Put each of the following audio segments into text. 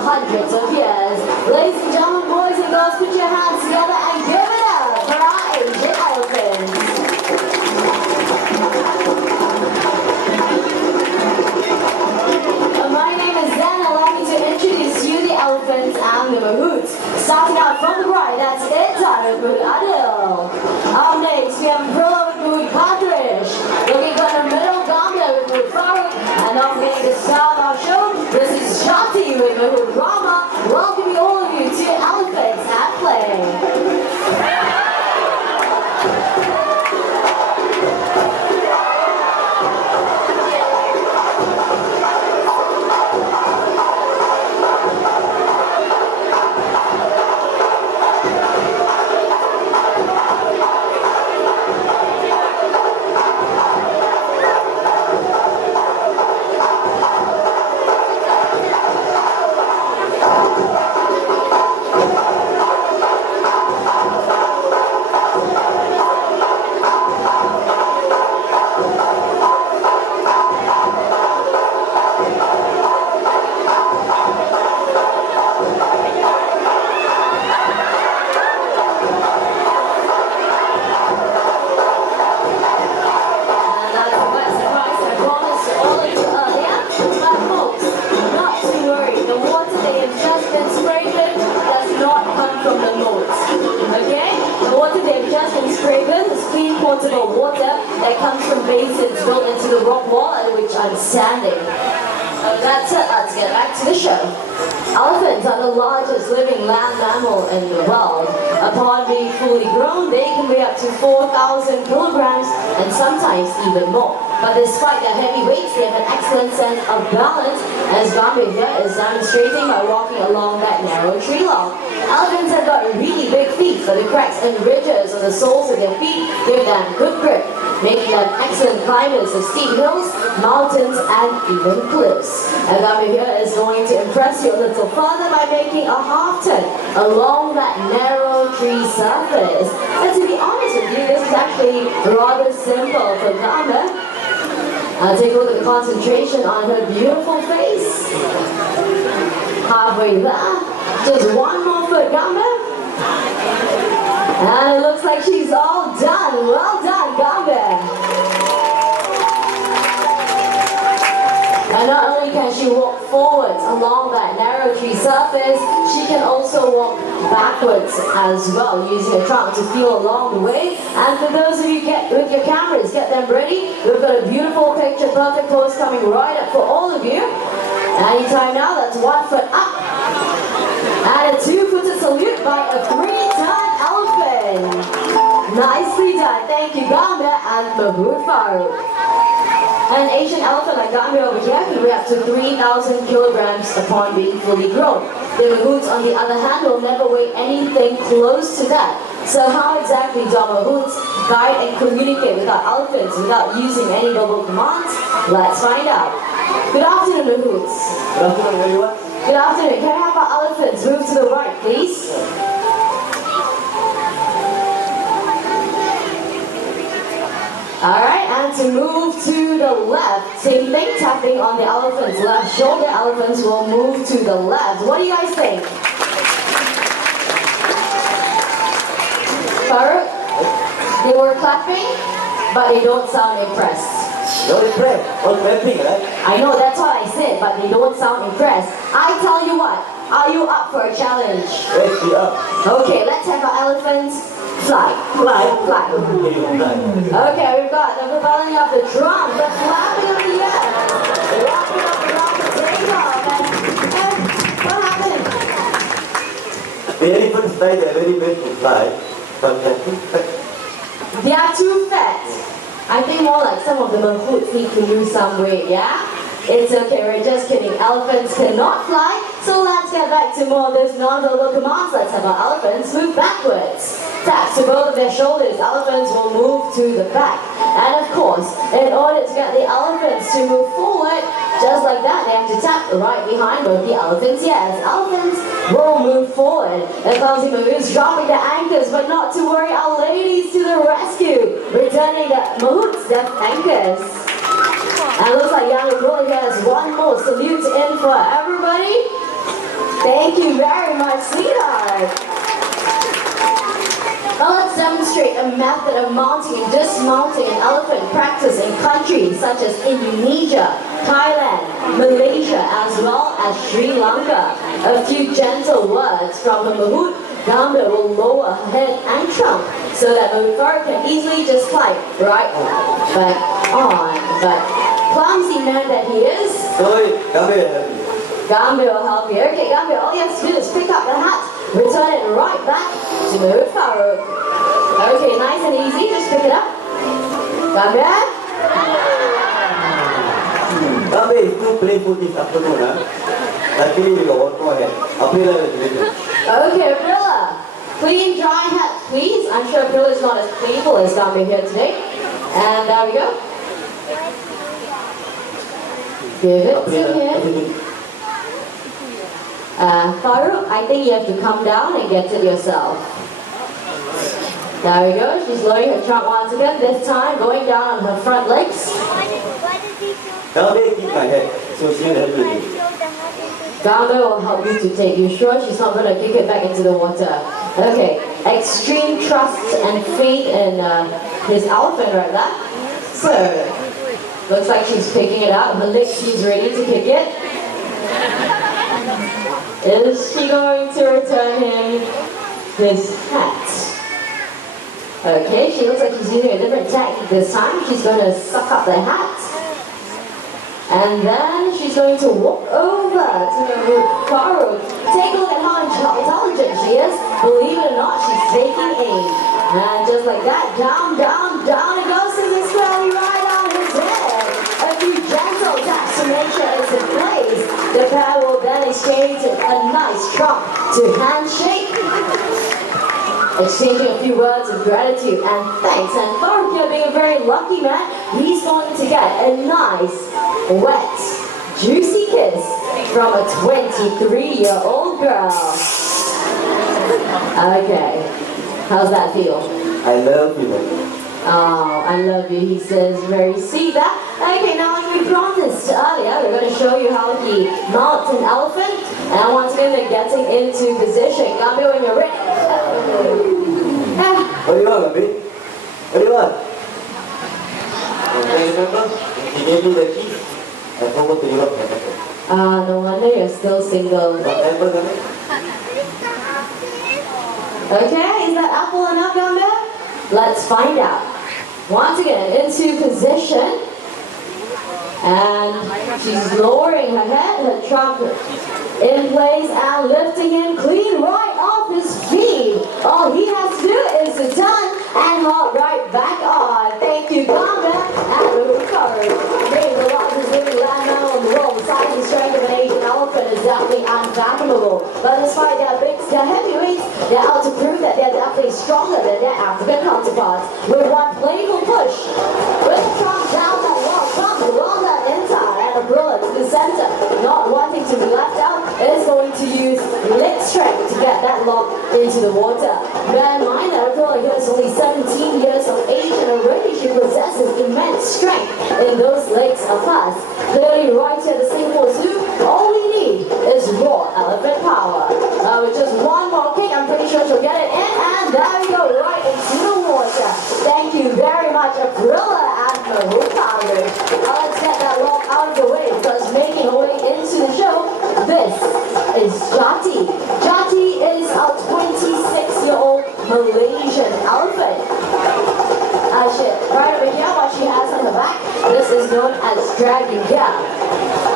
Hundreds of years. Ladies and gentlemen, boys and girls, put your hands together and give it up for our Asian elephants. My name is Zen. Allow me to introduce you the elephants and the mahouts. Starting out from the right, that's Ita with Adil. Up next, we have Bro with Padrish. Looking for the middle, Gambia with Farooq. And up next, the star of our show, this is Shati with Mahout Rama. Welcoming all of you to Elephants at Play. Portable water that comes from basins built into the rock wall at which I'm standing. That's it, let's get back to the show. Elephants are the largest living land mammal in the world. Upon being fully grown, they can weigh up to 4,000 kilograms and sometimes even more. But despite their heavy weights, they have an excellent sense of balance, as Gambia here is demonstrating by walking along that narrow tree log. Elephants have got really big feet, so the cracks and ridges on the soles of their feet give them good grip, making them excellent climbers of steep hills, mountains, and even cliffs. And Gambia here is going to impress you a little further by making a half turn along that narrow tree surface. And to be honest with you, this is actually rather simple for Gambia. Take a look at the concentration on her beautiful face. Halfway there. Just one more foot, Gambia. And it looks like she's all done. Well done, Gambia. And not only can she walk forwards along that narrow tree surface, she can also walk backwards as well, using her trunk to feel along the way. And for those of you with your cameras, get them ready. We've got a beautiful picture perfect pose coming right up for all of you. Anytime now, that's 1 foot up. And a 2-footed salute by a 3-ton elephant. Nicely done. Thank you, Gambia and Mahout Farooq. An Asian elephant like Gambia over here can weigh up to 3,000 kilograms upon being fully grown. The mahouts, on the other hand, will never weigh anything close to that. So how exactly do mahouts guide and communicate with our elephants without using any verbal commands? Let's find out. Good afternoon, mahouts. Good afternoon, everyone. Good afternoon. Can I have our elephants move to the right, please? Alright, and to move to the left, same thing, tapping on the elephant's left shoulder. Elephants will move to the left. What do you guys think? Farooq, they were clapping, but they don't sound impressed. You're impressed. All clapping, right? I know, that's what I said, but they don't sound impressed. I tell you what, are you up for a challenge? Yes, we are. Okay, let's have our elephants fly. Fly. Fly. Okay, you fly. Okay, we've got the propelling of the drum, the flapping of the air, the rocking up around the takeoff, and what happened? The elephants fly, they're very best to fly. But they're too fat. They are too fat. I think more like some of the mahouts need to lose some weight, yeah? It's okay, we're just kidding. Elephants cannot fly, so let's get back to more of those non-verbal commands. Let's have our elephants move backwards. taps to both of their shoulders, elephants will move to the back. And of course, in order to get the elephants to move forward, just like that, they have to tap right behind both the elephants. Yes, elephants will move forward. The clumsy mahout's dropping the anchors, but not to worry, our ladies to the rescue, returning the mahout's death anchors. And it looks like young Abdullah here has one more salute in for everybody. Thank you very much, sweetheart. Now let's demonstrate a method of mounting and dismounting an elephant practice in countries such as Indonesia, Thailand, Malaysia, as well as Sri Lanka. A few gentle words from the mahout. Gambia will lower her head and trunk so that the mahout can easily just climb right back on. But clumsy man that he is, Gambia will help you. Okay, Gambia, all you have to do is pick up the hat, return it right back to Mahout Farouk. Okay, nice and easy, just pick it up. Gambia? Gambia is too playful this afternoon, huh? Luckily we got one more head. Aprila will deliver. Okay, Aprila. Clean, dry hat, please. I'm sure Aprila is not as playful as Gambia here today. And there we go. Give it to him. Farouk, I think you have to come down and get it yourself. There we go. She's lowering her trunk once again. This time going down on her front legs. Gambia keep my head, so she will help you. Gambia will help you to take. You sure she's not going to kick it back into the water? Okay. Extreme trust and faith in his elephant right there. So, looks like she's picking it up. Her leg seems ready to kick it. Is she going to return him his hat? Okay, she looks like she's using a different tactic this time. She's going to suck up the hat. And then she's going to walk over to the Farouk. Take a look at how intelligent she is. Believe it or not, she's taking aim. And just like that, down, down, down it goes to the squirrely right on his head. A few gentle taps to make sure it's in place. The pair will then exchange a nice trunk to handshake. Exchanging a few words of gratitude and thanks. And Farouk here being a very lucky man, he's going to get a nice, wet, juicy kiss from a 23-year-old girl. Okay, how's that feel? I love you. Oh, I love you, he says, very sweet. Okay, now like we promised earlier, we're going to show you how he mounts an elephant. And once again, they're getting into position. Gambia, when you're ready. What do you want, Gambia? What do you want? Remember? He gave me the key. I forgot to give up my number. No wonder you're still single. What number, Gambia? Okay, is that apple enough, Gambia? Let's find out. Once again, into position. And she's lowering her head, her trunk in place, and lifting him clean right off his feet. All he has to do is to turn and hop right back on. Thank you, Gambia, and we're recovered. Being the largest living land mammal in the world, the size and strength of an Asian elephant is definitely unfathomable. But despite their heavyweights, they're out to prove that they're definitely stronger than their African counterparts. With one playful push, with the trunk down that wall, comes along that inside, and a bullet to the center, not wanting to be left out, is going to use leg strength to get that lock into the water. Bear in mind that Abdullah is only 17 years of age and already she possesses immense strength in those legs of hers. Clearly right here at the Singapore Zoo, all we need is raw elephant power. With just one more kick, I'm pretty sure she'll get it in, and there we go, right into the water. Thank you very much, Aprila and Mahout. Let's get that lock out of the way, because making her way into the show, this is Jati. Jati is a 26-year-old Malaysian elephant. Right over here, what she has on her back, this is known as dragging gear.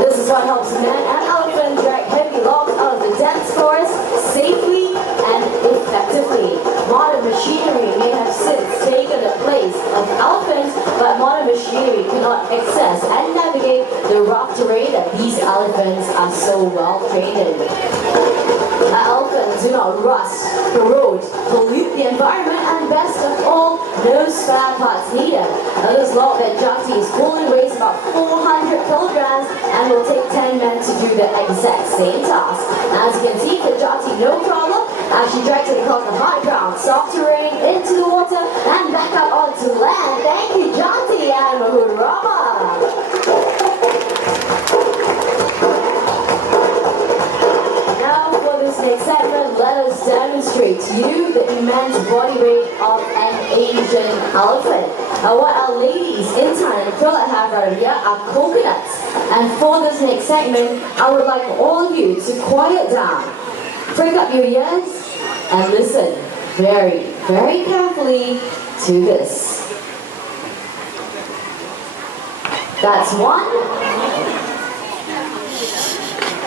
This is what helps men and elephants drag heavy logs out of the dense forest safely and effectively. Modern machinery may have since taken the place of elephants, but modern machinery cannot access and navigate the rough terrain that these elephants are so well trained in. Elephants do not rust, corrode, pollute the the environment, and best of all, no spare parts needed. This log that Jati is pulling weighs about 400 kilograms and will take 10 men to do the exact same task. As you can see, the Jati no problem as she drags it across the high ground, soft terrain, into the water, and back up onto land. Thank you, Jati and Mahurama. Next segment, let us demonstrate to you the immense body weight of an Asian elephant. What our ladies in Thailand have right here are coconuts. And for this next segment, I would like all of you to quiet down, prick up your ears, and listen very, very carefully to this. That's one.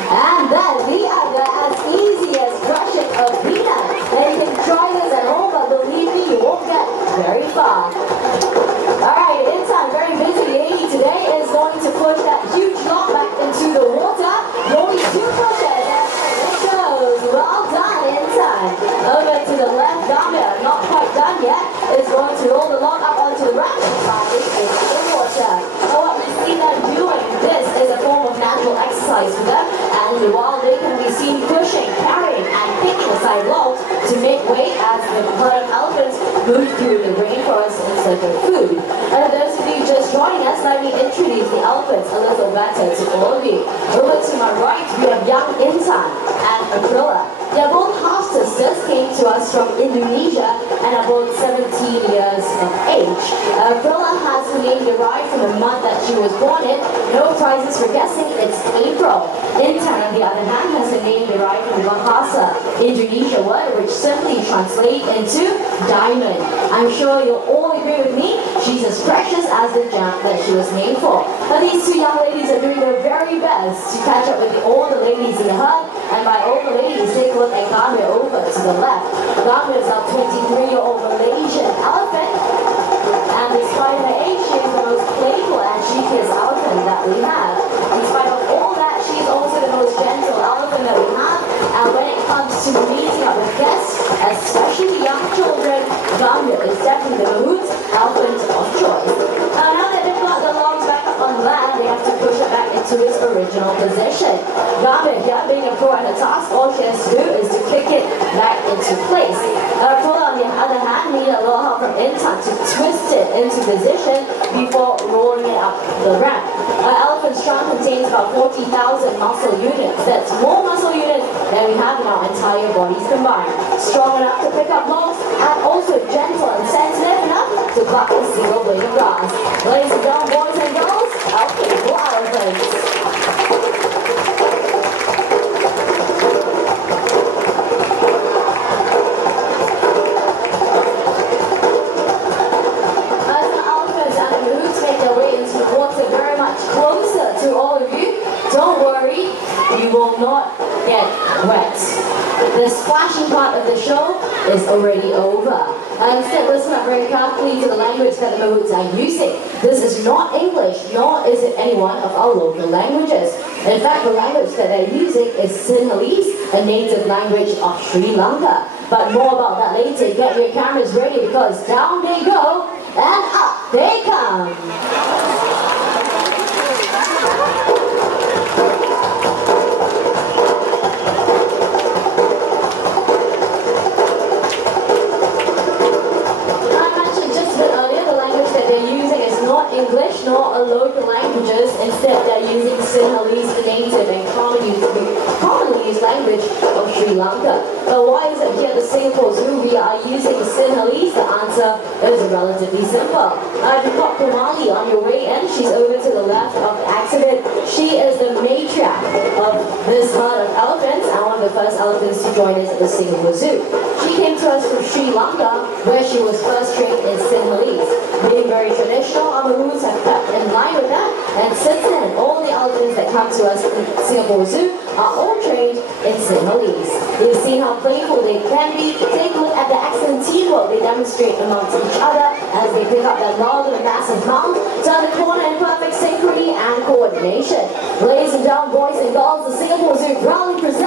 And then the other, as easy as crushing a peanut. And you can try this at home, but believe me, you won't get very far. Alright, Intan, very busy lady today, is going to push that huge log back into the water. Only 2 pushes, and it goes. Well done, Intan. Over to the left, Gambia, not quite done yet, is going to roll the log up onto the right side into the water. So what we see them doing, this is a form of natural exercise for them. And while they can be seen pushing, carrying, and picking aside logs to make way as the herd of elephants move through the rainforest in search of food. And those of you just joining us, let me introduce the elephants a little better to all of you. Over to my right, we have young Intan and Aprilla. They are both half-sisters, came to us from Indonesia and are both 17 years of age. Aprilla has her name derived from the month that she was born in. No prizes for guessing, it's April. Intan, on the other hand, has a name derived from the Bahasa Indonesia word, which simply translates into diamond. I'm sure you'll all agree with me, she's as precious as the gem that she was made for. But these 2 young ladies are doing their very best to catch up with all the ladies in the herd, and by all the ladies, take a look at Gambia over to the left. Gambia is our 23-year-old Malaysian elephant, and despite her age, she is the most playful and cheekiest elephant that we have. In spite of all that, she is also the most gentle elephant that we have, and when it comes to meeting up with guests, especially young children, Gambia is definitely the Mahout's elephant of choice. Now that they've got the logs back up on land, they have to push it back into its original position. Gambia here, being a pro at her task, all she has to do is to kick it back into place. Aprilla, on the other hand, needed a little help from Intan to twist it into position before rolling it up the ramp. Elephant's trunk contains about 40,000 muscle units. That's more muscle units than we have in our entire bodies combined. Strong enough to pick up logs, and also gentle and sensitive enough to pluck a single blade of grass. Ladies and gentlemen, boys and girls, our playful elephants. You will not get wet. The splashing part of the show is already over. Instead, listen up very carefully to the language that the Mahouts are using. This is not English, nor is it any one of our local languages. In fact, the language that they're using is Sinhalese, a native language of Sri Lanka. But more about that later. Get your cameras ready because down they go and up they come. English nor a local languages. Instead, they're using Sinhalese, the native and commonly used language of Sri Lanka. But why is it here at the Singapore Zoo we are using Sinhalese? The answer is relatively simple. You've got Kumali on your way in. She's over to the left of the accident. She is the matriarch of this herd of elephants and one of the first elephants to join us at the Singapore Zoo. She came to us from Sri Lanka, where she was first trained in Sinhalese. Being very traditional, our Mahouts have kept in line with that, and since then, all the elephants that come to us in Singapore Zoo are all trained in Sinhalese. You've seen how playful they can be. Take a look at the excellent teamwork they demonstrate amongst each other as they pick up that log in a massive mound, turn the corner in perfect synchrony and coordination. Ladies and gentlemen, boys and girls, the Singapore Zoo proudly presents